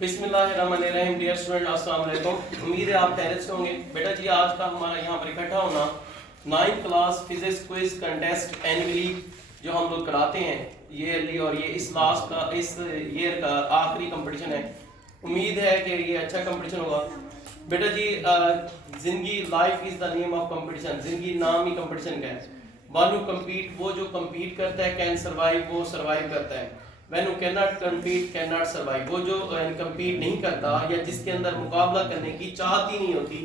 बिस्मिल्लाहिर्रहमानिर्रहीम। Dear student, अस्सलाम वालेकुम। उम्मीद है आप खैरियत से होंगे। बेटा जी, आज का हमारा यहाँ पर इकट्ठा होना 9th class physics quiz contest annually जो हम लोग कराते हैं ईयरली, और ये इस ईयर का आखिरी कंपटीशन है। उम्मीद है कि ये अच्छा कंपटीशन होगा। बेटा जी, जिंदगी life is the name of competition. जिंदगी नाम ही कंपटीशन का है। वन हु कम्पीट, वो जो कम्पीट करता है, कैन सर्वाइव, वो सर्वाइव करता है। When who cannot compete cannot survive, वो जो compete नहीं करता या जिसके अंदर मुकाबला करने की चाहत ही नहीं होती,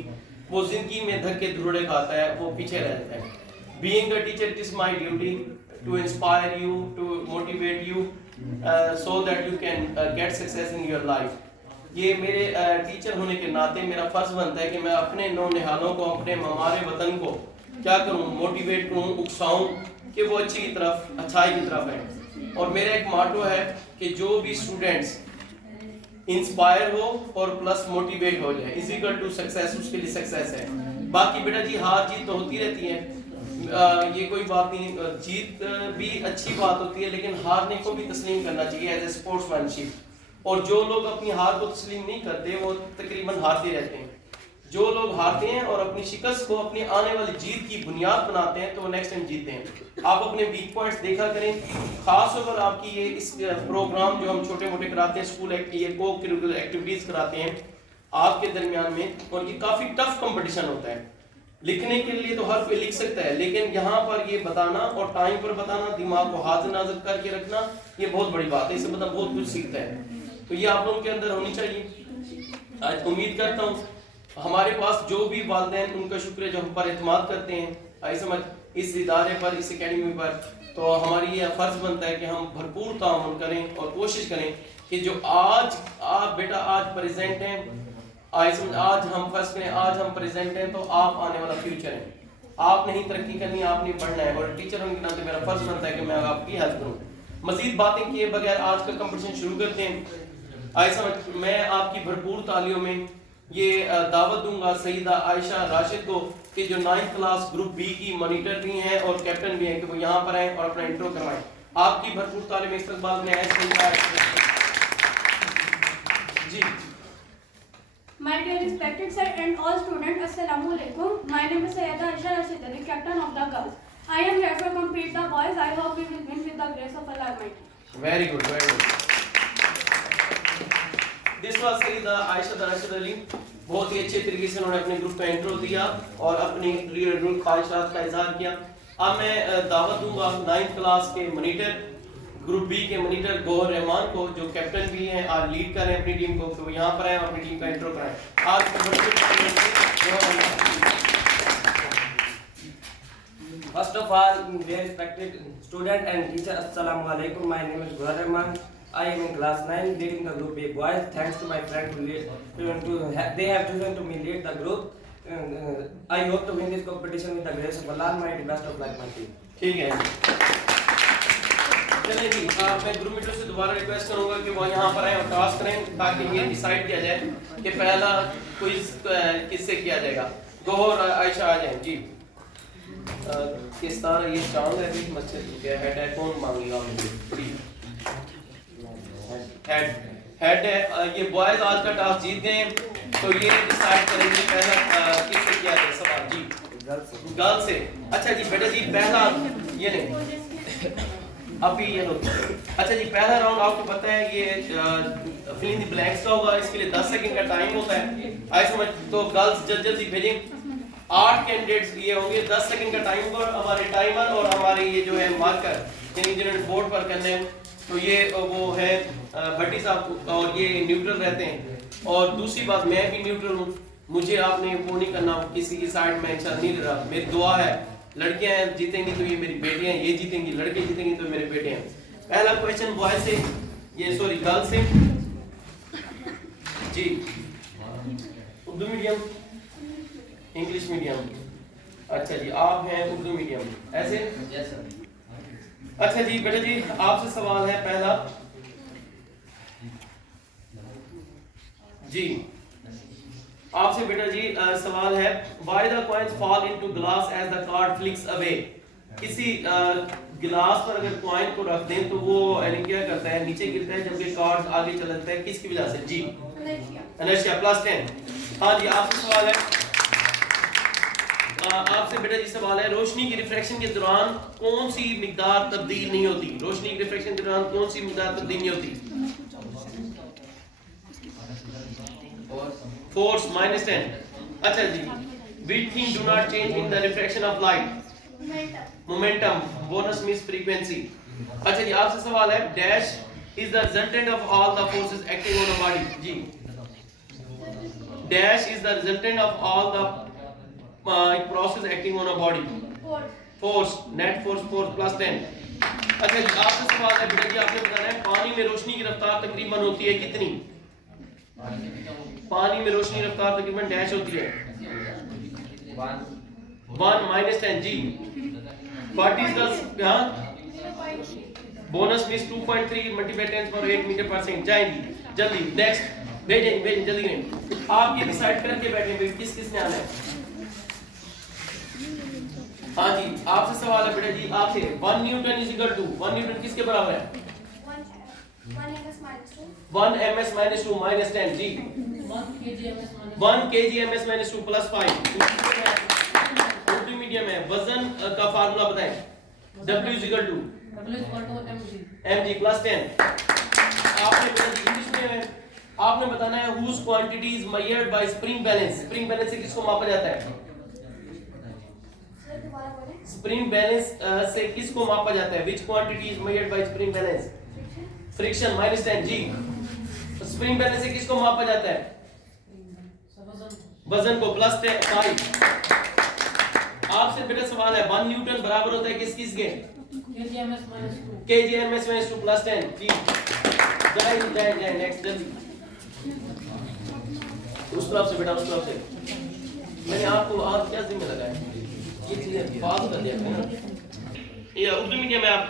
वो जिंदगी में धक्के धुरड़े खाता है, वो पीछे रह जाता है। Being a teacher, it is my duty to inspire you, to motivate you, so that you can get success in your life. ये मेरे टीचर होने के नाते मेरा फर्ज बनता है कि मैं अपने नौनिहालों को, अपने हमारे वतन को क्या करूं, मोटिवेट करूं, उकसाऊं कि वो अच्छी की तरफ, अच्छाई की तरफ है। और मेरा एक माटो है कि जो भी स्टूडेंट्स इंस्पायर हो और प्लस मोटिवेट हो जाए, इज इक्वल टू सक्सेस, उसके लिए सक्सेस है। बाकी बेटा जी, हार जीत तो होती रहती है, ये कोई बात नहीं। जीत भी अच्छी बात होती है, लेकिन हारने को भी तस्लीम करना चाहिए एज ए स्पोर्ट्समैनशिप। और जो लोग अपनी हार को तस्लीम नहीं करते, वो तकरीबन हारते रहते हैं। जो लोग हारते हैं और अपनी शिकस्त को अपनी आने वाली जीत की बुनियाद बनाते हैं, तो वो नेक्स्ट टाइम जीतते हैं। आप अपने वीक पॉइंट्स देखा करें, खास तौर पर आपकी ये इस प्रोग्राम जो हम छोटे मोटे कराते हैं, स्कूल ये को करिकुलर एक्टिविटीज कराते हैं आपके दरमियान में, और ये काफ़ी टफ कंपटीशन होता है। लिखने के लिए तो हर कोई लिख सकता है, लेकिन यहाँ पर ये बताना और टाइम पर बताना, दिमाग को हाजिर नाजिर करके रखना, ये बहुत बड़ी बात है। इससे बंदा बहुत कुछ सीखता है। तो ये आप लोगों के अंदर होनी चाहिए। आज उम्मीद करता हूँ हमारे पास जो भी वालिदैन, उनका शुक्र है जो हम पर एतमाद करते हैं, आई समझ, इस इदारे पर, इस एकेडमी पर। तो हमारी ये फ़र्ज़ बनता है कि हम भरपूर ताउन करें और कोशिश करें कि जो आज आप बेटा आज प्रेजेंट हैं, आई समझ, आज हम फर्स्ट करें, आज हम प्रेजेंट हैं, तो आप आने वाला फ्यूचर है। आप नहीं तरक्की करनी, आपने बढ़ना है। और टीचर होने के नाते मेरा फ़र्ज़ बनता है कि मैं आपकी हेल्प करूँ। मज़ीद बातें किए बगैर आज का कंपटीशन शुरू करते हैं। आई समझ, मैं आपकी भरपूर तालियों में ये दावत दूंगा सईदा आयशा राशिद को कि जो 9th क्लास ग्रुप बी की मॉनिटर भी हैं और कैप्टन भी हैं, कि वो यहाँ पर आए और अपना इंट्रो करवाएं। आपकी भरपूर तालीम में इस्तकबाल में है जी। My dear respected sir and all students, Assalamu alaikum. My name is Sayyida Aisha Rashid Ali, captain of the girls. I am here to compete the boys. I hope we will win with the grace of Allah Almighty. Very good, very good. This was Sayyida Aisha Rashid Ali. बहुत ही अच्छे तरीके से उन्होंने अपने group का intro दिया और अपनी ख्वाहिशात का इजहार किया। अब मैं दावत दूंगा 9th क्लास के मॉनिटर, ग्रुप बी के मॉनिटर गौहर रहमान को, जो कैप्टन भी हैं, आज लीड कर रहे हैं अपनी टीम को, तो यहाँ पर आए और अपनी टीम का इंट्रो कराएं। आज First of all, dear respected student and teacher, Assalamu alaikum. My name is Gauhar Rahman. I am in class 9, leading the group A boys. Thanks to my friend who they have chosen to me lead the group. I hope to win this competition with the grace of Allah Almighty. Best of luck, my team. ठीक है, चलिए जी। मैं group metre से दोबारा request करूंगा कि वो यहाँ पर आए और टास्क करें, ताकि ये डिसाइड किया जाए कि पहला क्विज किससे किया जाएगा। गौहर आयशा आ जाए जी। किस तरह ये चांद है भी मस्जिद क्या हेड है, कौन मांगेगा मुझे? हेड है। ये बॉयज आज का टास्क जीत गए हैं, तो ये डिसाइड करेंगे पहला किससे किया जाए सवाल जी। गर्ल से। अच्छा जी बेटा जी, पहला ये नहीं अभी ये लो। अच्छा जी, पहला राउंड आपको पता है ये फिल इन द ब्लैंक्स का होगा। इसके लिए 10 सेकंड का टाइम होता है, आई समझ। तो गर्ल्स जल्दी भेजें। 8 कैंडिडेट्स लिए होंगे, 10 सेकंड का टाइम होगा। हमारे टाइमर और हमारे ये जो है मार्कर, यानी जिन्होंने बोर्ड पर करने हैं, तो ये वो है भट्टी साहब, और ये न्यूट्रल रहते हैं। और दूसरी बात, मैं भी न्यूट्रल हूँ, मुझे आपने वो नहीं करना, किसी की साइड में अच्छा नहीं ले रहा। मेरी दुआ है, लड़कियां जीतेंगी तो ये मेरी बेटियां, ये जीतेंगी, लड़के जीतेंगे तो मेरे बेटे हैं। पहला क्वेश्चन बॉय से, ये सॉरी गर्ल से जी। Urdu medium, English medium? अच्छा जी, आप हैं उर्दू मीडियम, ऐसे? Yes sir. अच्छा जी बेटा जी, आपसे सवाल है पहला जी। आपसे बेटा जी सवाल है, why the coins fall into glass as the card flicks away. किसी गिलास पर अगर कॉइन को रख दें तो वो यानी क्या करता है, नीचे गिरता है, जबकि कार्ड आगे चला जाता है, किसकी वजह से? जी इनर्शिया। +10। हाँ जी, आपसे सवाल है, आपसे बेटा जी सवाल है, रोशनी की रिफ्रैक्शन के दौरान कौन सी मिकदार तब्दील नहीं होती? रोशनी की रिफ्रैक्शन के दौरान कौन सी मिकदार तब्दील नहीं होती? फोर्स -10। अच्छा जी, which thing do not change in the refraction of light? Momentum। bonus means frequency। अच्छा जी, आपसे सवाल है, dash is the resultant of all the forces acting on a body। Ji, dash is the resultant of all the process acting on a body। force, net force +10। अच्छा जी, आपसे सवाल है बेटा जी, आपने बताना है पानी में रोशनी की रफ्तार तकरीबन होती है कितनी? पानी में रोशनी की रफ्तार तकरीबन डैश होती है 1 -10। जी, what is the bonus means 2.3 multiplied 10⁸ metre per second. जाएंगी जल्दी, नेक्स्ट भेजें जल्दी करें। आप ये डिसाइड करके बैठे भाई किस किस ने आना है। हाँ जी, आपसे सवाल है बेटा जी, आपसे 1 न्यूटन = 1 न्यूटन किसके बराबर है? 1 ms - 2 -10। जी, 1 kg ms - 2 +5। उर्दू मीडियम है, वजन का फार्मूला बताएं। W = mg +10। आपने बेटा जी इंग्लिश में है, आपने बताना है whose quantity is measured by spring balance। Spring balance से किसको मापा जाता है? स्प्रिंग बैलेंस से किसको मापा जाता है? which quantity is measured by spring balance? Friction -10। जी, स्प्रिंग बैलेंस से किसको मापा जाता है? वजन को +5। आपसे बेटा सवाल है, 1 न्यूटन बराबर होता है किस के? kg ms - 2 +10। जी, जाए नेक्स्ट जल्दी। उस तरफ से बेटा, उस तरफ से। मैंने आपको आज क्या जिम्मे लगाया, ये चीजें पास कर दिया है ना। ये उर्दू मीडियम में आप।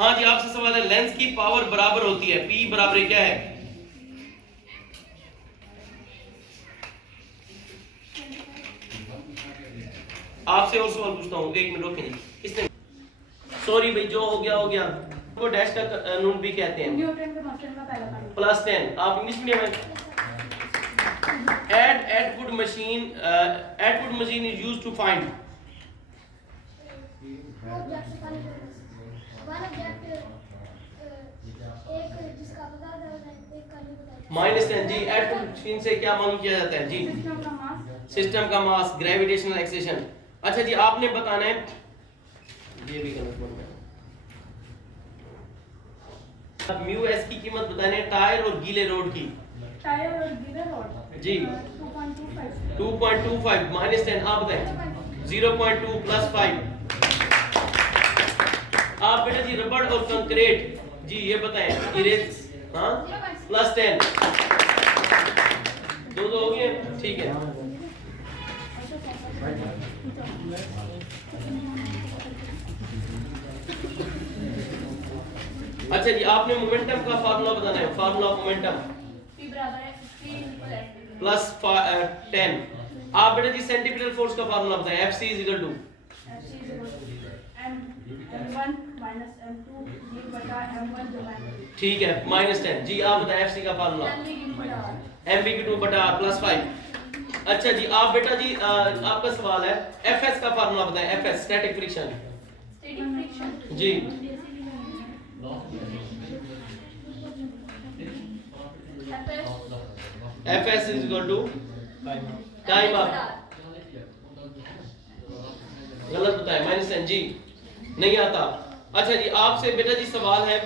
हाँ जी, आपसे सवाल है, लेंस की पावर बराबर होती है P बराबर क्या है? आपसे और सवाल पूछता हूँ, 1 मिनट रोकें। किसने? सॉरी भाई, जो हो गया को डैश का कानून भी कहते हैं। न्यूटन के फंक्शन का पहला कानून +10। आप इंग्लिश मीडियम में Atwood machine is used to find -10। जी, Atwood machine से क्या मालूम किया जाता है? जी, सिस्टम का मास, ग्रेविटेशनल एक्सेलरेशन। अच्छा जी, आपने बताना है, ये भी गलत बोल गया। अब म्यू एस की कीमत बताने टायर और गीले रोड की। टायर और गीले रोड जी 2.25 -10। आप बताएं 0.2 +5। आप बेटा जी रबड़ और कंक्रीट, जी ये बताएं इरेज। हाँ, +10। दो हो गए, ठीक है। अच्छा जी, आपने मोमेंटम का फार्मूला बताना है। Formula of momentum +10। आप बेटा जी सेंटीमीटर फोर्स का फार्मूला बताएं। Fc = ठीक है, -10। जी, आप बताएं Fc का फार्मूला। mv/r +5। अच्छा जी, आप बेटा जी आपका सवाल है, Fs का फार्मूला बताएं। Fs static friction. जी, Fs = टाइम अप। गलत बताएं, -10। जी, नहीं आता। अच्छा जी, आपसे बेटा जी सवाल है,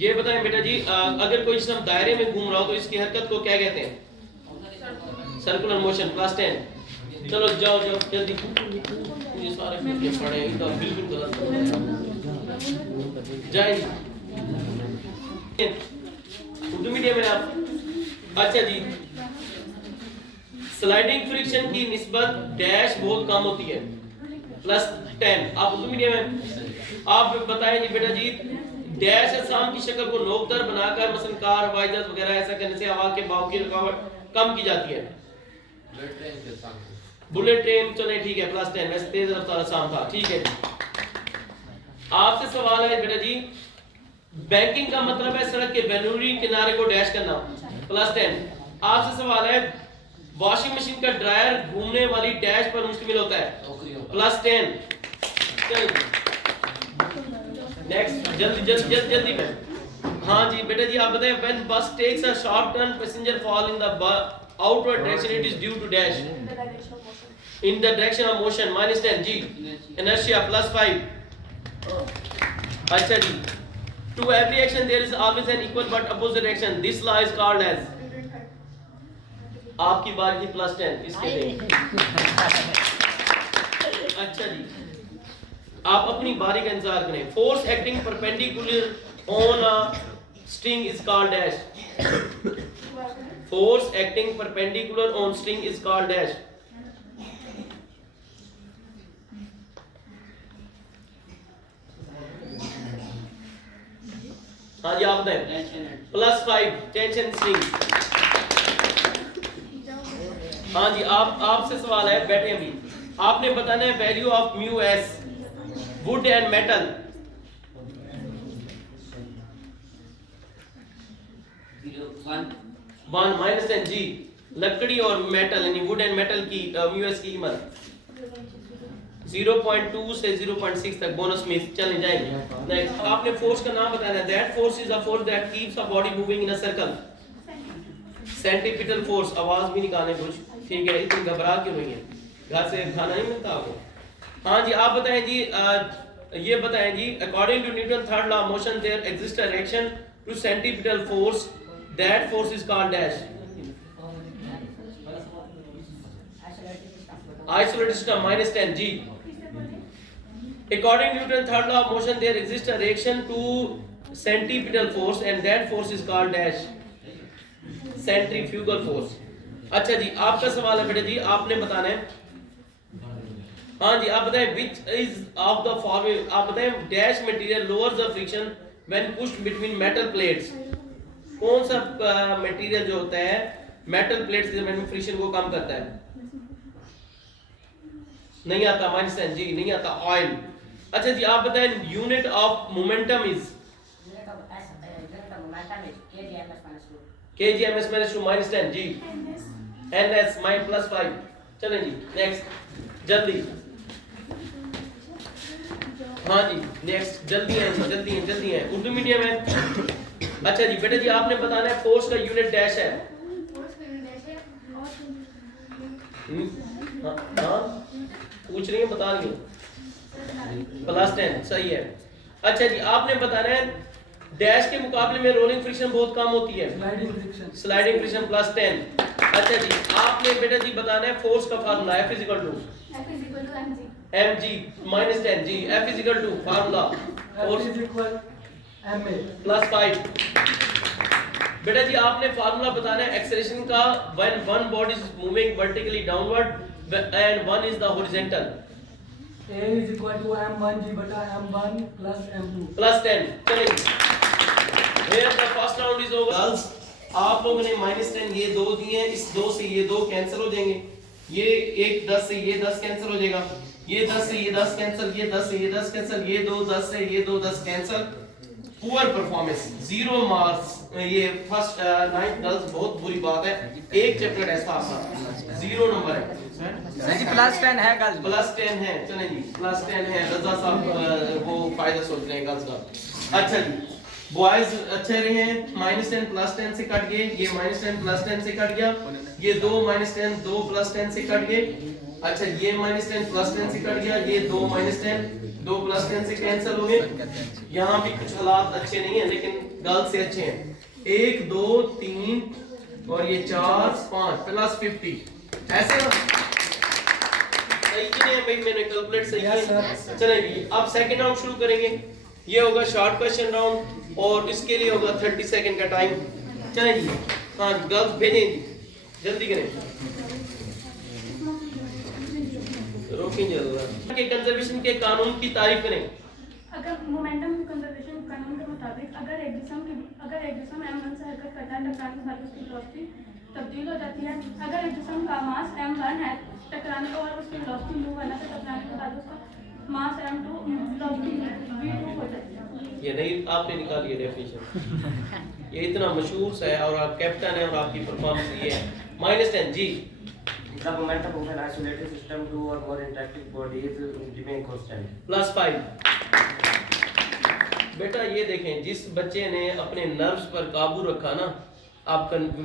ये बताएं बेटा जी, अगर कोई जिस्म दायरे में घूम रहा हो तो इसकी हरकत को क्या कहते हैं? Circular motion +10। चलो जाओ जल्दी, ये सारे फिर पढ़े तो बिल्कुल गलत जाएंगे। उर्दू मीडियम में आप। अच्छा जी, स्लाइडिंग फ्रिक्शन की निस्बत डैश बहुत कम होती है +10। आप उर्दू मीडियम में आप बताएं जी बेटा जी, डैश असाम की शक्ल को नोकदार बनाकर मसलन कार, हवाई जहाज वगैरह ऐसा करने से हवा के बहाव की रुकावट कम की जाती है। बुलेट ट्रेन चले ठीक है +10, वैसे तेज रफ्तार आसान था, ठीक है। आपसे सवाल है बेटा जी, बैंकिंग का मतलब है सड़क के बैरूनी किनारे को डैश करना, +10। आपसे सवाल है, वॉशिंग मशीन का ड्रायर घूमने वाली डैश पर मुश्तमिल होता है, +10। नेक्स्ट जल्दी में। हाँ जी बेटा जी आप बताएं, when bus takes a sharp turn passenger fall in the outward direction it is due to dash, in the direction of motion, -10 ji, inertia, +5। अच्छा जी, to every action there is always an equal but opposite reaction, this law is called as, आपकी बारी थी, +10 किसके देंगे? अच्छा जी, आप अपनी बारी का इंतजार करें। Force acting perpendicular on a string is called dash, force acting perpendicular on string is called dash. हाँ जी आप बताएं, +5 टेंशन स्ट्रिंग। हाँ जी आपसे सवाल है, बैठे अभी, आपने बताना है value of mu S, would and metal, 1 -10 जी, लकड़ी और मेटल यानी वुड एंड मेटल की म्यू एस की कीमत 0.2 से 0.6 तक बोनस में चले जाएंगे। नेक्स्ट आपने फोर्स का नाम बताना है, that force is a force that keeps a body moving in a circle, centripetal force. आवाज भी निकालें कुछ, ठीक है, इतनी घबरा क्यों रही है, घर से खाना नहीं मिलता आपको? हाँ जी आप बताएं जी, ये बताएं जी, according to Newton third law of motion there exist a reaction to centripetal force, that force is called dash, isolated system, -10 जी। According to Newton's third law of motion, there exists a reaction to centripetal force, and that force is called dash, centrifugal force। अच्छा जी आपका सवाल है बेटा जी, आपने बताना है। हाँ जी आप बताएं, which is of the following, आप बताएं dash material lowers the friction when pushed between metal plates। कौन सा मटेरियल जो होता है मेटल प्लेट्स के दरमियान फ्रिक्शन को कम करता है? नहीं आता, -10 जी, नहीं आता, ऑयल। अच्छा जी आप बताएं, unit of momentum is, kgms -2, -10 जी, ns -5। चलें जी नेक्स्ट जल्दी। हाँ जी नेक्स्ट जल्दी है उर्दू मीडियम है। अच्छा जी बेटा जी आपने बताना है फोर्स का यूनिट डैश है। हाँ पूछ रही है, बता रही हूँ, +10 सही है। अच्छा जी आपने बताना है डैश के मुकाबले में रोलिंग फ्रिक्शन बहुत कम होती है, स्लाइडिंग फ्रिक्शन, +10। अच्छा जी आपने बेटा जी बताना है फोर्स का फार्मूला, F = mg, -10 जी, F = फार्मूला +5। बेटा जी आपने फार्मूला बताना है एक्सेलरेशन का, when one body is moving vertically downward and one is the horizontal, A is equal to m1g बटा m1 plus m2 +10। चलिए here the first round is over girls। आप लोगों ने -10 ये 2 दिए हैं, इस 2 से ये 2 कैंसिल हो जाएंगे, ये 1 10 से ये 10 कैंसिल हो जाएगा, ये 10 से ये 10 कैंसिल, ये 10 से ये 10 कैंसिल, ये 2 10 से ये 2 10 कैंसिल। Poor performance, 0 marks. ये फर्स्ट 9th गर्ल्स बहुत बुरी बात है, एक चैप्टर ऐसा आपका 0 नंबर है जी, +10 है गर्ल्स, +10 है। चलें जी +10 है, रजा साहब वो फायदा सोच रहे हैं गर्ल्स का। अच्छा जी बॉयज अच्छे रहे हैं, -10 +10 से कट गए, ये -10 +10 से कट गया, ये 2 -10 2 +10 से कट गए। अच्छा ये -10 +10 से कट गया, ये 2 -10 2 +10 से कैंसिल हो गए। यहाँ भी कुछ हालात अच्छे नहीं है लेकिन गर्ल्स से अच्छे हैं, 1 2 3 और ये 4 5 +50 ऐसे ना सही नहीं है भाई, मैंने कैलकुलेट सही किया। चलें भी अब सेकंड राउंड शुरू करेंगे, ये होगा शॉर्ट क्वेश्चन राउंड और इसके लिए होगा 30 सेकंड का टाइम। चलें जी हाँ गर्ल्स भेजें जी, जल्दी करें, रोकें जल्दी। के कंजर्वेशन के कानून की तारीफ करें। अगर मोमेंटम कंजर्वेशन कानून के मुताबिक अगर एक जिस्म m1 से हरकत करता है टकराने के साथ उसकी वेलोसिटी तब्दील हो जाती है। अगर एक जिस्म का मास m1 है टकराने और उसकी वेलोसिटी u1 है तो टकराने के बाद उसका मास m2 वेलोसिटी v2 हो जाती है। ये नहीं आपने निकाली है डेफिनेशन, ये इतना मशहूर सा है और आप कैप्टन है और आपकी परफॉर्मेंस ये है। -10 जी। The momentum of an isolated system, two or more interactive bodies remain constant. +5। बेटा ये देखें, जिस बच्चे ने अपने नर्व्स पर काबू रखा ना,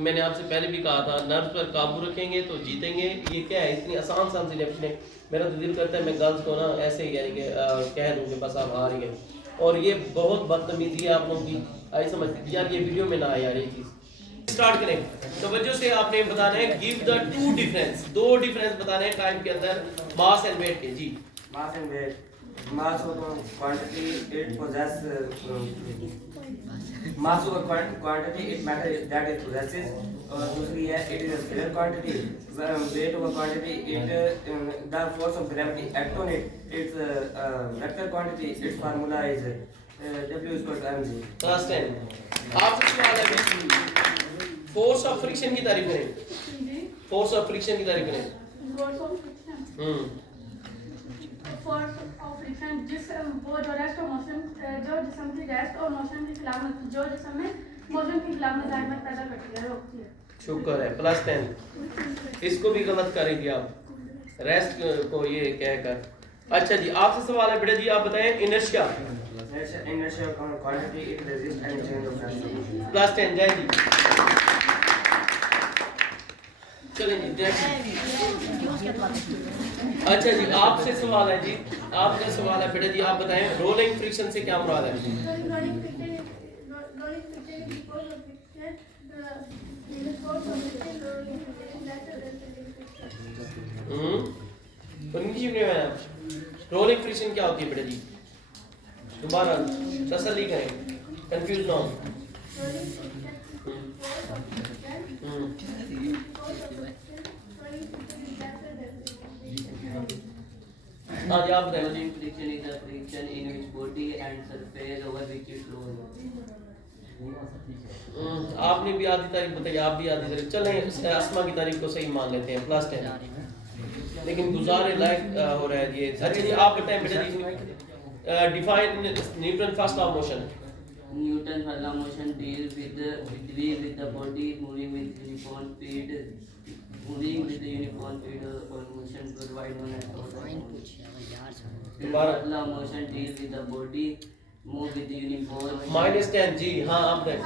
मैंने आपसे पहले भी कहा था नर्व्स पर काबू रखेंगे तो जीतेंगे। ये क्या है, इतनी आसान सी डेफिनेशन। मेरा तो दिल करता है मैं गर्ल्स को ना ऐसे ही यानी कि कह दूँ कि बस आप हार गए। और ये बहुत बदतमीजी है आप लोगों की, आई समझ यार, ये वीडियो में ना आए यार ये चीज़। स्टार्ट करें तवज्जो से, आपने बताना है गिव द टू डिफरेंस, दो डिफरेंस बताने हैं टाइम के अंदर मास एंड वेट के। जी। Mass and weight. Mass over quantity it possess. Mass over quantity it matter that it possesses. और दूसरी है it is a scalar quantity. Weight over quantity it the force of gravity act on it. It's a vector quantity. Its formula is W is equal to mg. Class 10 आपसे सवाल है, force of friction की तारीफ करें। Force of friction की तारीफ करें। Force of friction, force of friction जिस वो जो रेस्ट ऑफ मोशन, जो जिस्म की रेस्ट और मोशन के खिलाफ, जो जिस्म में मोशन के खिलाफ मुजाहिमत पैदा करती है, रोकती है। शुक्र है। +10 इसको भी गलत करेंगे आप, रेस्ट को ये कहकर। अच्छा जी, आपसे सवाल है बेटा जी, आप बताएं inertia. Inertia quantity it resists any change of direction. +10 जय जी। चलें जी next। अच्छा जी, आपसे सवाल है जी, आपका सवाल है बेटा जी, आप बताएं रोलिंग फ्रिक्शन से क्या मुराद है। रोलिंग फ्रिक्शन क्या होती है बेटा जी, दोबारा तसल्ली करें, कंफ्यूज ना हो। हाँ जी, आप बताएं। Rolling friction is the friction in which body and surface over which it rolls. आपने भी आधी तारीख बताई, आप भी आधी तारीख। चलें अस्मा की तारीख को सही मान लेते हैं, +10 लेकिन गुजारे लायक हो रहा है ये। अच्छा जी, आप बताएं बेटा जी, define Newton first law of motion. Newton's first law of motion deals with the body moving with uniform speed. Moving with the uniform speed or motion provide known as torque. Newton's first law of motion deals with the body move with the uniform. -10 जी। हाँ, आप बताएं।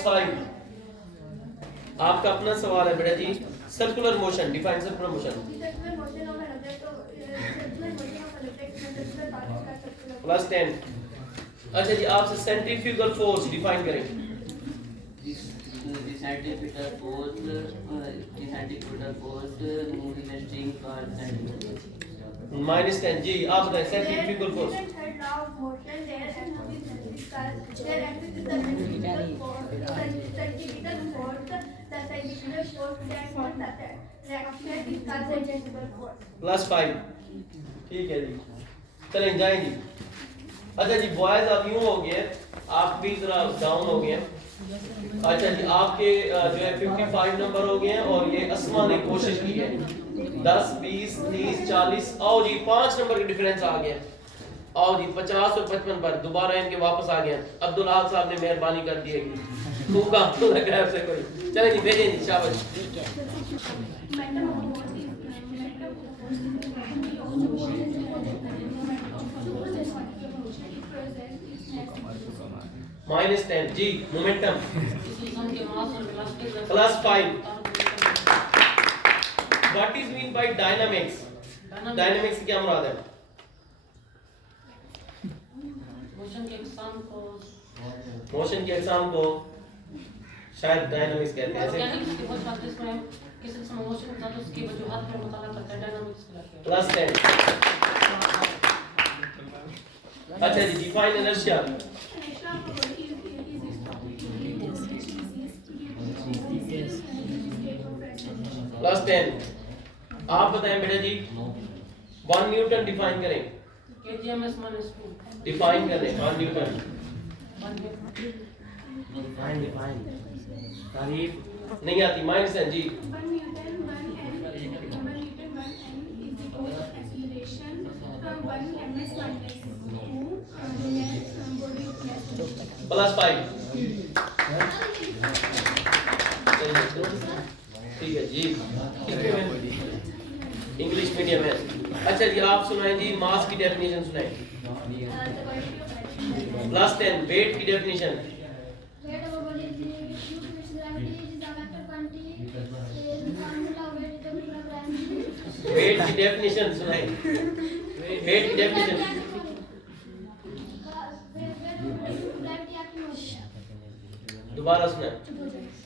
+5 आपका अपना सवाल है बेटा जी, circular motion, define circular motion. +10 अच्छा जी, आपसे सेंट्रीफ्यूगल फोर्स डिफाइन करें। The centripetal force moving the string called centrifugal. -10 जी, आप बताएं सेंट्रीफ्यूगल फोर्स। +5 ठीक है जी, चलें जाएं जी। अच्छा जी, बॉयज अब यूं हो गए, आप भी जरा डाउन हो गए। अच्छा जी, आपके जो है 55 नंबर हो गए हैं और ये अस्मा ने कोशिश की है 10 20 30 40। आओ जी, 5 नंबर के डिफरेंस आ गए। आओ जी, 50 और 55 पर दोबारा इनके वापस आ गए। अब्दुल हाद साहब ने मेहरबानी कर दी है, होगा तो लग रहा है आपसे कोई। चलें जी, भेजें जी, शाबाश। -10 जी, momentum. +5 what is mean by dynamics. Dynamics क्या मुराद है। मोशन के एग्जाम को शायद डायनामिक्स कहते हैं ऐसे। +10 अच्छा जी, डिफाइन इनर्शिया। +10 आप बताएं बेटा जी, 1 न्यूटन डिफाइन करें। KGMS minus 2. डिफाइन करें 1 न्यूटन Define. तारीफ. नहीं आती -n ji 1 Newton 1 n 1 Newton 1 n is equal to acceleration 1 ms minus 2 body +5 ठीक है जी इंग्लिश मीडियम है। अच्छा जी आप सुनाएं जी मास की डेफिनेशन सुनाएं। +10 वेट की definition. Weight of a body is due to its gravity is a vector quantity. The formula weight is equal to gravity. Weight की डेफिनेशन सुनाएं। वेट की डेफिनेशन Gravity acting motion. दोबारा सुनाएं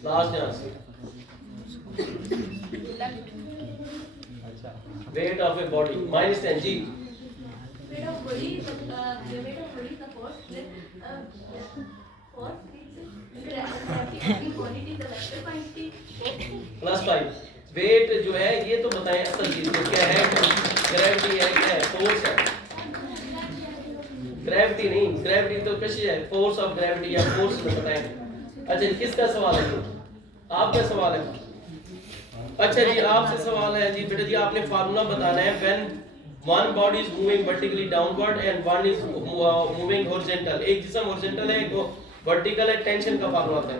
last chance. Weight of a body -10 जी weight of body the weight of body is the force force gravity acting quantity the vector quantity +5 wait जो है ये तो बताएं असल चीज तो क्या है ग्रेविटी है क्या है फोर्स है ग्रेविटी नहीं ग्रेविटी तो कशी है फोर्स ऑफ ग्रेविटी या फोर्स में बताएं। अच्छा जी किसका सवाल है आपका सवाल है। अच्छा जी आपसे सवाल है जी बेटा जी आपने फार्मूला बताना है when one body is moving vertically downward and one is moving horizontal. एक जिस्म हॉरिजॉन्टल है एक वर्टिकल है टेंशन का फार्मूला होता है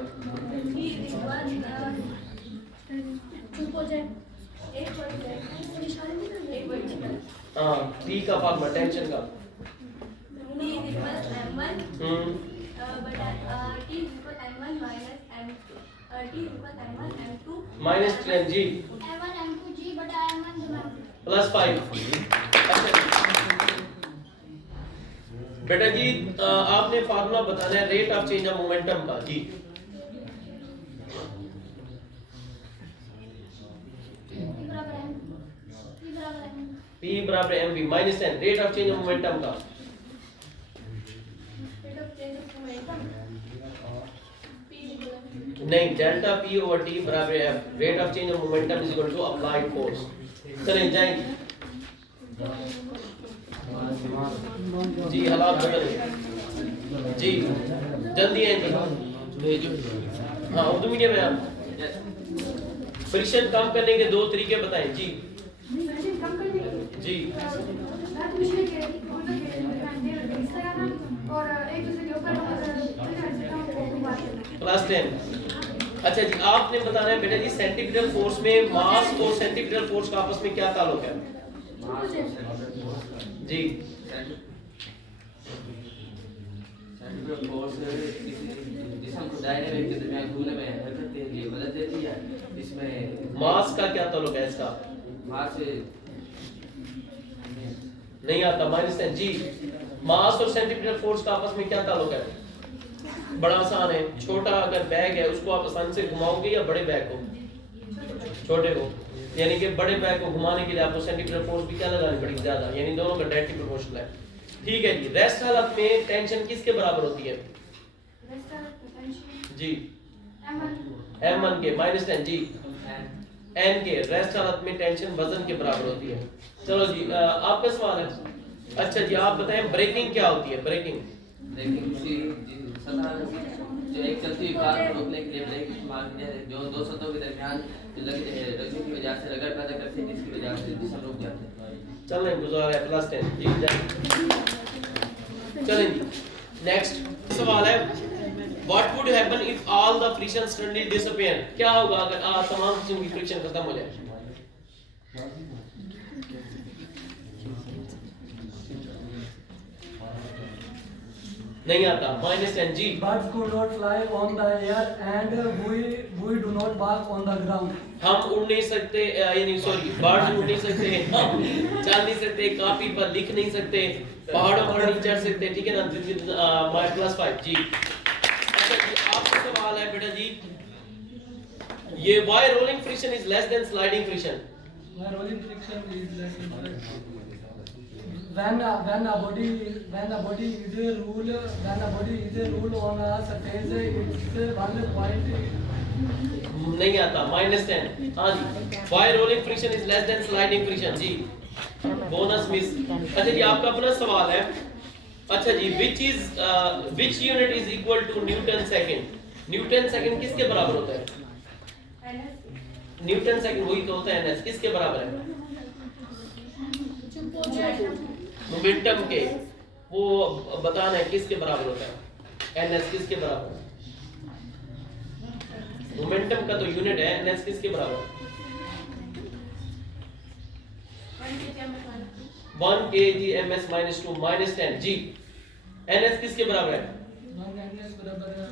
हां T का फार्मूला टेंशन का -10 जी M1 M2 G बटा M1 M2. +5 बेटा जी आपने फार्मूला बताना है rate of change of momentum का जी P बराबर mv -10 rate of change of momentum का नहीं डेल्टा P ओवर T बराबर F rate of change of momentum is equal to applied force. चलें जाएंगे जी हालात बदल जी जल्दी हैं जी हाँ उर्दू मीडियम है आप फ्रिक्शन कम करने के दो तरीके बताएं जी जी +10 अच्छा जी आपने बताना है बेटा जी सेंटीमीटर फोर्स में मास और सेंटीमीटर फोर्स का आपस में क्या ताल्लुक है जी सेंट्रिफ्यूगल फोर्स जिसम को डायनामिक के दरमियान घूमने में हरकत के लिए मदद देती है। इसमें मास का क्या ताल्लुक है इसका मास से नहीं आता -10 जी मास और सेंटीमीटर फोर्स का आपस में क्या ताल्लुक है बड़ा आसान है छोटा अगर बैग है उसको आप आसानी से घुमाओगे या बड़े बैग को छोटे को यानी कि बड़े बैग को घुमाने के लिए आपको सेंटीमीटर फोर्स भी क्या लगानी पड़ेगी ज्यादा यानी दोनों का डायरेक्टली प्रोपोर्शनल है। ठीक है जी रेस्ट हालत में टेंशन किसके बराबर होती है जी m1 के -10 जी n के रेस्ट हालत में टेंशन वजन के बराबर होती है। चलो जी आपका सवाल है। अच्छा जी आप बताएं ब्रेकिंग क्या होती है ब्रेकिंग सतह जो एक चलती हुई कार को रोकने के लिए ब्रेक इस्तेमाल किया है जो दो सतहों के दरमियान लगने की वजह से रगड़ पैदा करते हैं जिसकी वजह से जिसम रुक जाते हैं। चलें गुजारा है +10 जी चलें जी नेक्स्ट सवाल है what would happen if all the friction suddenly disappear. क्या होगा अगर तमाम किस्म की फ्रिक्शन खत्म हो जाए। नहीं आता -10 जी Birds could not fly on the air and we do not walk on the ground. हम उड़ नहीं सकते यानी सॉरी बर्ड्स उड़ नहीं सकते हम चल नहीं सकते काफी पर लिख नहीं सकते पहाड़ों पर नहीं चढ़ सकते। ठीक है ना +5 जी। अच्छा जी आपका सवाल है बेटा जी ये why rolling friction is less than sliding friction। Why rolling friction is less than when a body is a rule on a surface it's 1 point नहीं आता -10 हाँ जी why rolling friction is less than sliding friction जी bonus miss. अच्छा जी आपका अपना सवाल है। अच्छा जी which unit is equal to Newton second. Newton second किसके बराबर होता है? न्यूटन सेकंड वही तो होता है एनएस। किसके बराबर है? मोमेंटम के। वो बताना है किसके बराबर होता है एनएस किसके बराबर है? मोमेंटम का तो यूनिट है, एनएस किसके बराबर है? 1 kg ms -2 -10 जी। एनएस किसके बराबर है? 1 NS बराबर है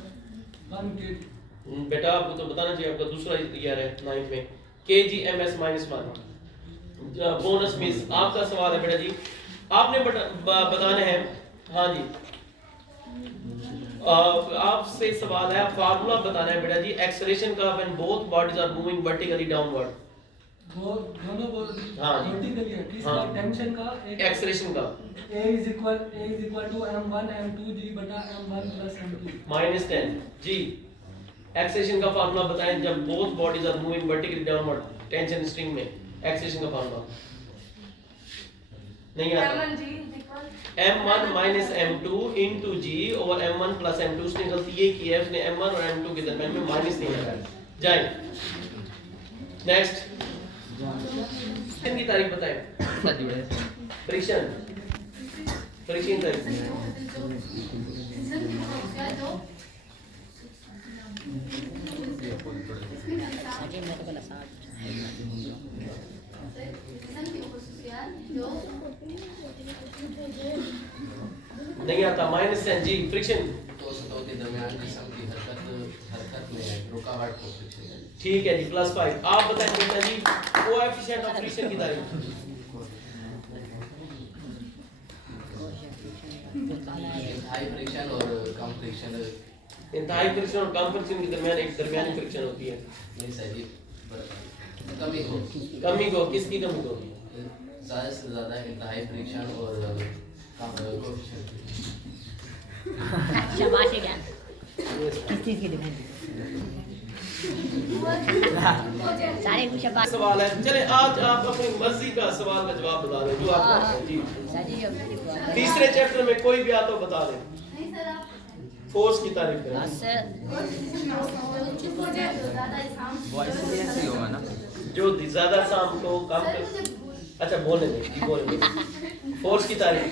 1 kg। बेटा आपको तो बताना चाहिए, आपका दूसरा ईयर है 9th में। kg ms -1 bonus miss. आपका सवाल है बेटा जी, आपने बताना है। हाँ जी आपसे सवाल है, फार्मूला बताना है बेटा जी एक्सेलरेशन का when both bodies are moving vertically downward. वो दोनों हाँ जी। वर्टिकली है। किसका? हाँ। टेंशन का। एक्सेलरेशन का A is equal to m1 m2 g बटा m1 plus m2 -10 जी। एक्सेलरेशन का फार्मूला बताएं जब both bodies are moving vertically downward tension string में। एक्सेलरेशन का फार्मूला नहीं आता। m1 minus m2 into g over m1 plus m2। उसने गलती ये की है, उसने m1 और m2 के दरमियान में माइनस नहीं लगाया। जाए नेक्स्ट की तारीख बताएं। परीक्षण परीक्षण तारीख नहीं आता। -10 जी। फ्रिक्शन दो सतहों के दरमियान जिस्म की हरकत में रुकावट को फ्रिक्शन है। ठीक है जी +5। आप बताएं बेटा जी कोएफिशिएंट ऑफ फ्रिक्शन की तारीख। हाई फ्रिक्शन और कम फ्रिक्शन इंतहाई फ्रिक्शन और कम फ्रिक्शन के दरमियान एक दरमियानी फ्रिक्शन होती है। नहीं सही कमी हो कमी को किसकी कमी को? ज़्यादा से ज़्यादा इंतहाई फ्रिक्शन और कम कोएफिशिएंट। शाबाश है ज्ञान किस चीज की डिमांड सारे कुछ शाबाश। सवाल है, चले आज आप अपनी मर्जी का सवाल का जवाब बता दें जो आप जी। तीसरे चैप्टर में कोई भी आता हो बता दें। फोर्स की तारीफ करें। जो ज्यादा शाम को काम कर। अच्छा बोलने दें बोलने दें। फोर्स की तारीफ।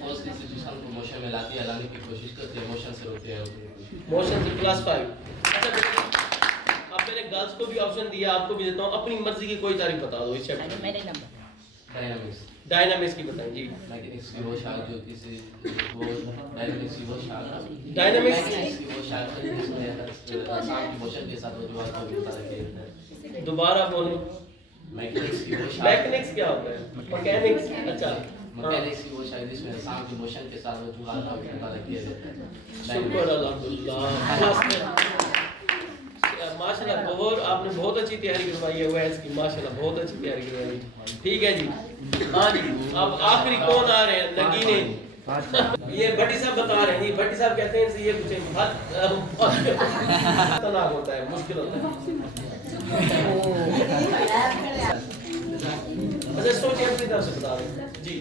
फोर्स किसी सिस्टम को मोशन में लाती है, लाने की कोशिश करती है, मोशन से रोकती है। मोशन की +5। अच्छा अब मैंने गर्ल्स को भी ऑप्शन दिया, आपको भी देता हूँ। अपनी मर्जी की कोई तारीफ बता दो इस चैप्टर में। मेरे नंबर डायनामिक्स डायनामिक्स की बताएं जी। मैकेनिक्स की वो शाख जो किसी वो डायनामिक्स की वो शाख डायनामिक्स की वो शाख है जिसमें शाम की मोशन के साथ वो जो आपको मिलता रहती है। दोबारा बोलो। मैकेनिक्स की वो शाख। मैकेनिक्स क्या होता है? मैकेनिक्स। अच्छा मैकेनिक्स की वो शाख जिसमें शाम की मोशन के साथ वो जो आपको मिलता रहती है। शुक्र अल्हम्दुलिल्लाह। माशाल्लाह बहुत आपने बहुत अच्छी तैयारी करवाई है ओएस की। माशाल्लाह बहुत अच्छी तैयारी करवाई। ठीक है जी। हाँ जी अब आखिरी कौन आ रहे हैं? नगीने। ये भट्टी साहब बता रहे हैं जी। भट्टी साहब कहते हैं ये कुछ खतरनाक होता है, मुश्किल होता है। अच्छा सोचिए अपनी तरफ से बता रहे जी।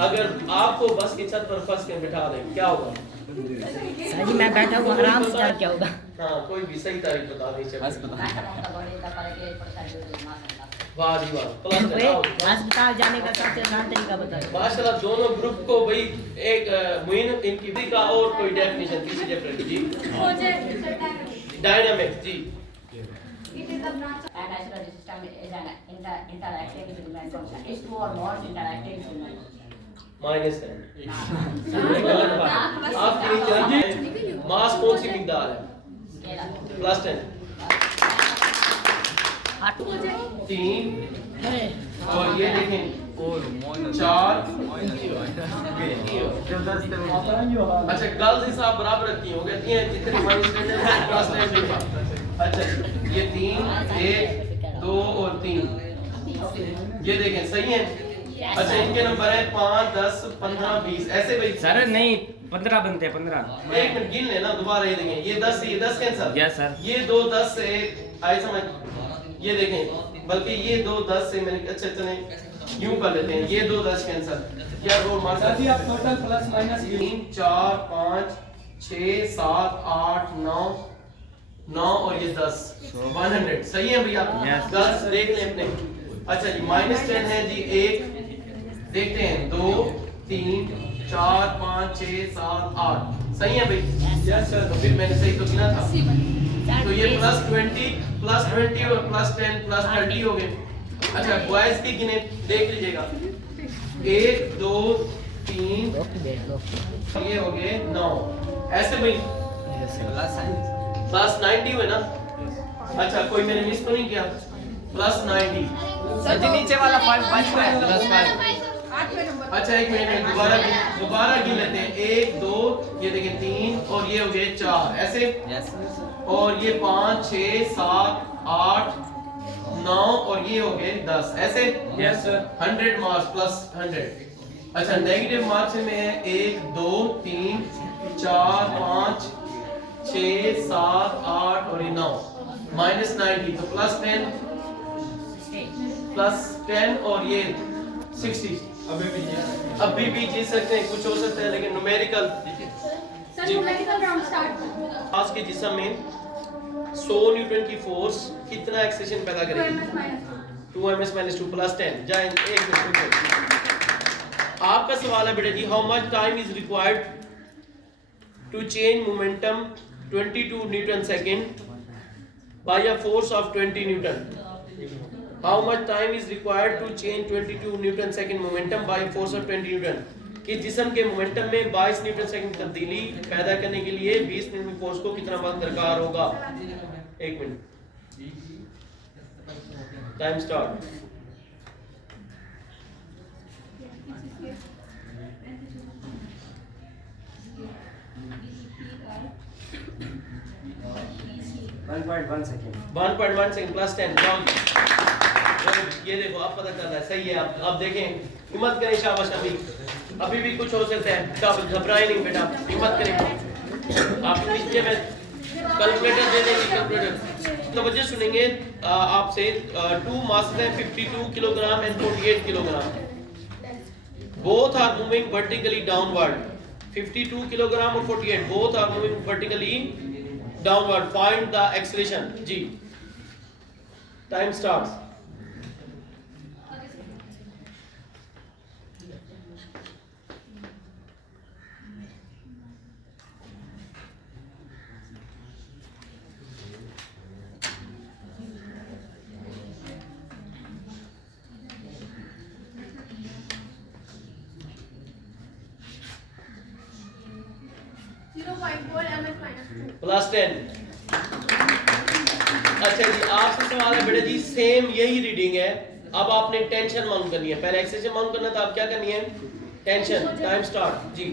अगर आपको बस की छत पर फंस के बिठा दें क्या होगा? सर जी मैं बैठा हूँ आराम से क्या होगा? हाँ कोई भी सही तारीख बता दीजिए। वाह जी वाह। अस्पताल जाने का सबसे आसान तरीका बताओ। माशाल्लाह दोनों ग्रुप को भाई एक मुइन इनकी का और कोई डेफिनेशन किसी चैप्टर की जी। डायनामिक्स जी। It is a branch of an natural system is an interacting with the function. It's two or more interacting with -10। आप मास कौन सी मिकदार है? +10। 3 और ये देखें 4। अच्छा गर्ल्स हिसाब बराबर रखी हो गई हैं जितनी -10 अच्छा ये 3 1 2 और 3 ये देखें सही है। अच्छा इनके नंबर है 5 10 15 20 ऐसे भाई सर नहीं 15 बनते हैं 15। एक मिनट गिन लेना दोबारा। ये देखें ये 10 कैंसर। Yes sir. ये 2 10 से आए समझ? ये देखें, बल्कि ये 2 10 से मैंने अच्छा चलें यूं कर लेते हैं, ये 2 10 कैंसिल, क्या रोल मार्क सर जी आप टोटल प्लस माइनस 3 4 5 6 7 8 9 9 और ये 10 100 सही है भैया? 10 देख लें अपने। अच्छा जी -10 है जी 1, देखते हैं 2 3 4 5 6 7 8 सही है भाई? Yes sir. तो फिर मैंने सही तो गिना था, तो ये +20 और +10 +30 हो गए। अच्छा बॉयज की गिने देख लीजिएगा, 1 2 3 ये हो गए 9 ऐसे भाई +90 हुए ना? अच्छा कोई मैंने मिस तो नहीं किया? +90 सर जी नीचे वाला 5 है। अच्छा एक मिनट दोबारा गिन लेते हैं, 1 2 ये देखिए 3 और ये हो गए 4 ऐसे, यस और ये 5 6 7 8 9 और ये हो गए 10 ऐसे। Yes sir. 100 मार्क्स +100। अच्छा नेगेटिव मार्क्स में है 1 2 3 4 5 6 7 8 और ये 9 -90 तो +10 और ये 60 अभी भी जीत सकते हैं, कुछ हो सकता है लेकिन numerical sir numerical round start. आज के जिस्म में 100 न्यूटन की फोर्स कितना एक्सेलेरेशन पैदा करेगी? 2 ms -2 +10 जाए। एक मिनट रुको, आपका सवाल है बेटा जी, how much time is required to change momentum 22 Newton second by a force of 20 Newton? How much time is required to change 22 Newton second momentum by force of 20 Newton? कि जिस्म के मोमेंटम में 22 न्यूटन सेकंड तब्दीली पैदा करने के लिए 20 Newton force को कितना वक्त दरकार होगा? एक minute, time start. (1.1 second) 1.1 second +10 जाओ। ये देखो अब पता चल रहा है, सही है। अब देखें, हिम्मत करें शाबाश, अभी भी कुछ हो सकता है, तब घबराए नहीं बेटा, हिम्मत करें। आप नीचे में कैलकुलेटर दे देंगे, कैलकुलेटर तो वजह सुनेंगे आपसे। 2 मास है 52 kilogram and 48 kilogram, both are moving vertically downward. 52 kilogram और 48 both are moving vertically downward, find the acceleration. जी टाइम स्टार्ट्स। +10। अच्छा जी आपसे सवाल है बेटा जी, सेम यही रीडिंग है, अब आपने टेंशन मालूम करनी है। पहले एक्सेलरेशन मालूम करना था, अब क्या करनी है? Tension. Time start ji.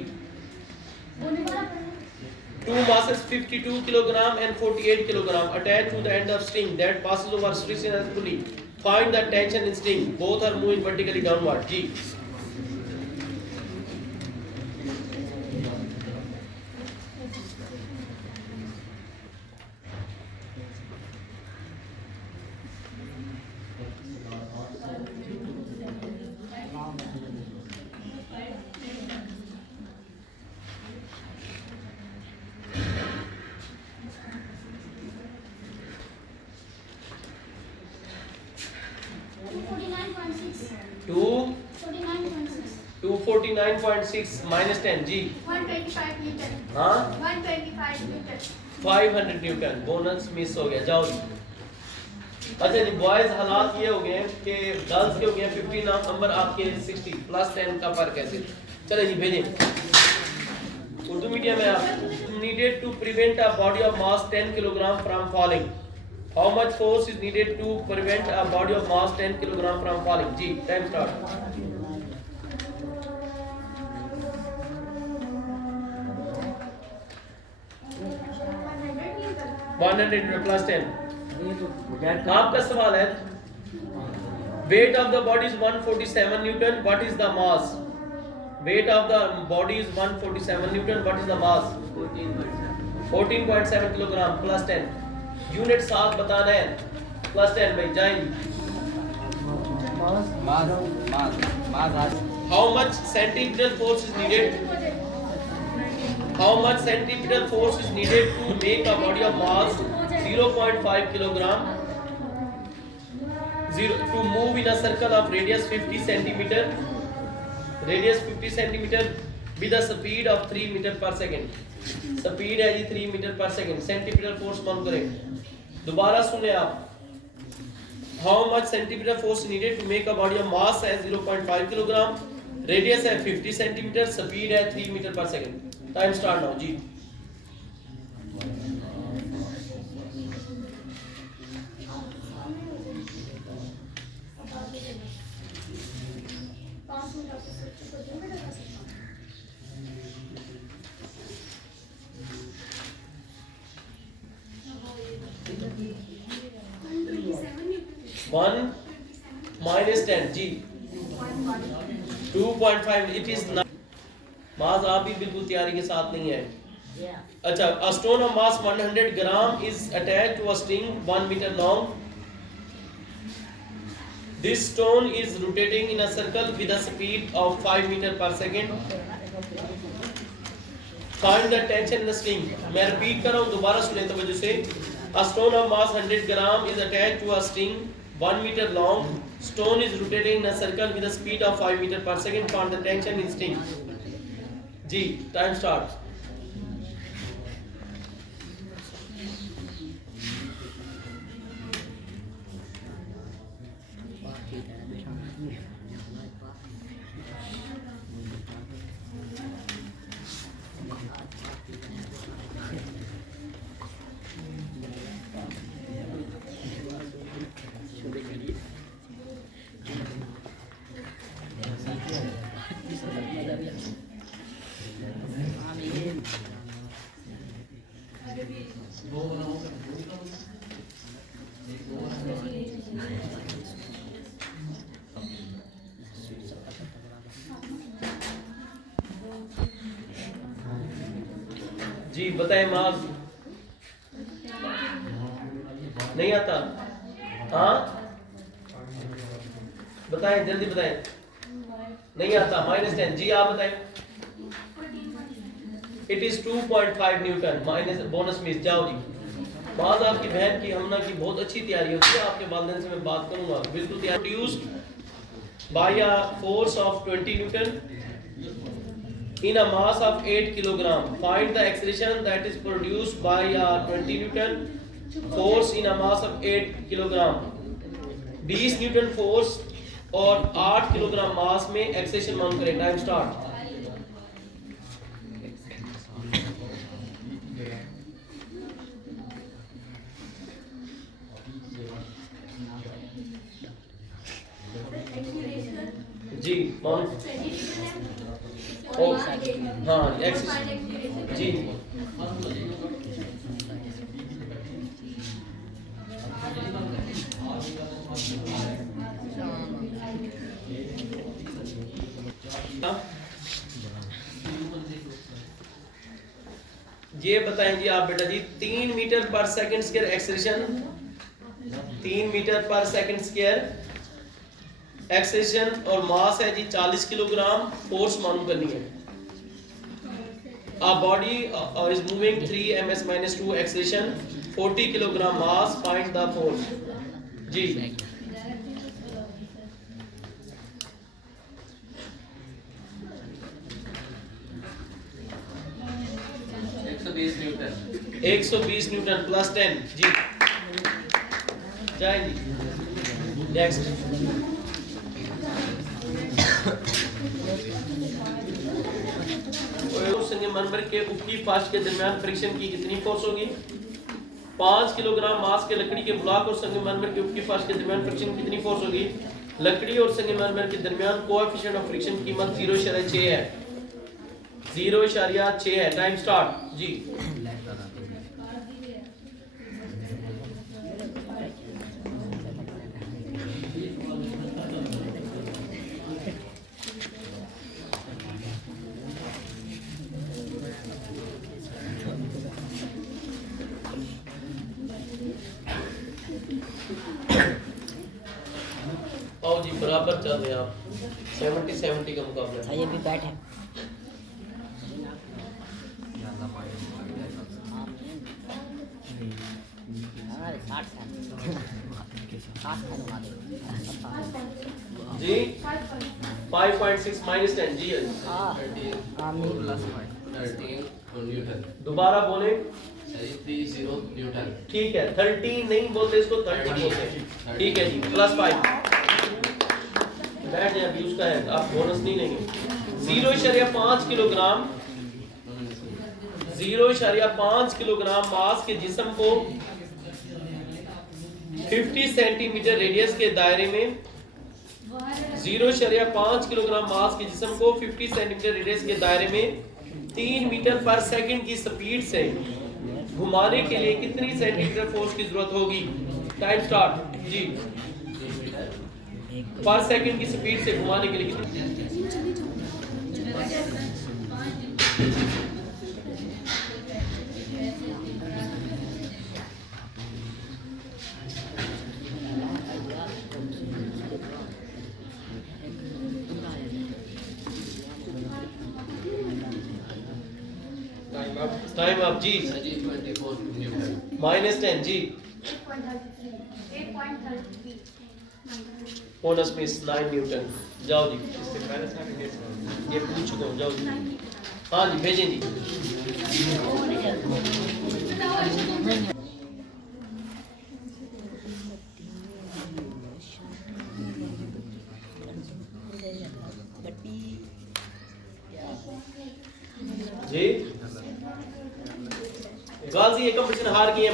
2 masses 52 kilogram and 48 kilogram attached to the end of string that passes over string pulley. Find the tension in string. Both are moving vertically downward. जी (249.6 minus 10 जी 125 newton. हाँ 125 Newton. 500 Newton bonus miss हो गया। जाओ जी। अच्छा जी boys हालात ये हो गए कि गर्ल्स के हो गए 50 नंबर, आपके 60 +10 का फर्क कैसे? चले जी भेजें उर्दू मीडियम में। आप needed to prevent a body of mass 10 kilogram from falling. How much force is needed to prevent a body of mass 10 kilogram from falling? जी टाइम स्टार्ट। 100 +10। आपका सवाल है weight of the body is 147 newton, what is the mass? Weight of the body is 147 newton, what is the mass? 14.7 kilogram +10। Unit साथ बताना है plus 10 भाई जाएंगे how much centimetre force is needed how much centimetre force is needed to make a body of mass 0.5 kilogram to move in a circle of radius 50 centimeter with a speed of 3 meter per second speed है जी 3 metre per second centimetre force मालूम करें दोबारा सुने आप how much centimetre force needed to make a body of mass है 0.5 kilogram radius है 50 centimetre speed है 3 metre per second time start now जी वन माइनस 10 जी 2.5 इट इज मास आप भी बिल्कुल तैयारी के साथ नहीं है अच्छा a stone of mass 100 gram is attached to a string 1 meter long this stone is rotating in a circle with a speed of 5 meter per second find the tension in the string मैं repeat कर रहा हूं दोबारा सुने तवज्जो से a stone of mass 100 gram is attached to a string 1 meter long stone is rotating in a circle with a speed of 5 meter per second find the tension in string जी time start जी बताएं mass नहीं आता हाँ बताएं जल्दी बताएं नहीं आता -10 जी आप बताएं it is 2.5 Newton minus bonus miss जाओ जी मास आपकी बहन की हमना की बहुत अच्छी तैयारी होती है आपके वालिदैन से मैं बात करूंगा बिल्कुल तैयार produced by a force of 20 Newton in a mass of 8 kilogram find the acceleration that is produced by a 20 newton force in a mass of 8 kilogram 20 Newton force और 8 किलोग्राम मास में एक्सेलेरेशन मालूम करें time start जी कौन हाँ जी ये बताएं जी आप बेटा जी 3 metre per second square acceleration 3 metre per second square acceleration और मास है जी 40 किलोग्राम फोर्स मालूम करनी है a body is moving 3 ms minus 2 acceleration 40 kilogram mass find the force जी 120 न्यूटन प्लस 10 जी जाए जी नेक्स्ट संगमरमर के ऊपरी फर्श के दरमियान फ्रिक्शन की कितनी फोर्स होगी 5 किलोग्राम मास के लकड़ी के ब्लॉक और संगमरमर के ऊपरी फर्श के दरमियान फ्रिक्शन की कितनी फोर्स होगी लकड़ी और संगमरमर के दरमियान कोएफिशिएंट ऑफ फ्रिक्शन की कीमत 0.6 है 0.6 है टाइम स्टार्ट जी आओ जी बराबर चल रहे हैं आप 70-70 का मुकाबला है। ये भी बैठ है जी 5.6 minus 10 जी 13 न्यूटन। दोबारा बोले 30 न्यूटन। ठीक है 13 नहीं बोलते इसको 30 बोलते हैं ठीक है जी +5 बैठ जाए अभी उसका है आप बोनस नहीं लेंगे 0.5 किलोग्राम 0.5 किलोग्राम मास के जिस्म को 50 सेंटीमीटर रेडियस के दायरे में 0.5 किलोग्राम मास के जिस्म को 50 सेंटीमीटर रेडियस के दायरे में 3 मीटर पर सेकंड की स्पीड से घुमाने के लिए कितनी सेंटीमीटर फोर्स की जरूरत होगी? टाइम स्टार्ट जी पर सेकंड की स्पीड से घुमाने के लिए कितनी टाइम अप जी 24 न्यूटन। -10 जी 8.33 बोनस में 9 न्यूटन जाओ जी ये पूछ चुका हूं जाओ जी हाँ जी भेजें जी जी गाजी एक कंपटीशन हार गई है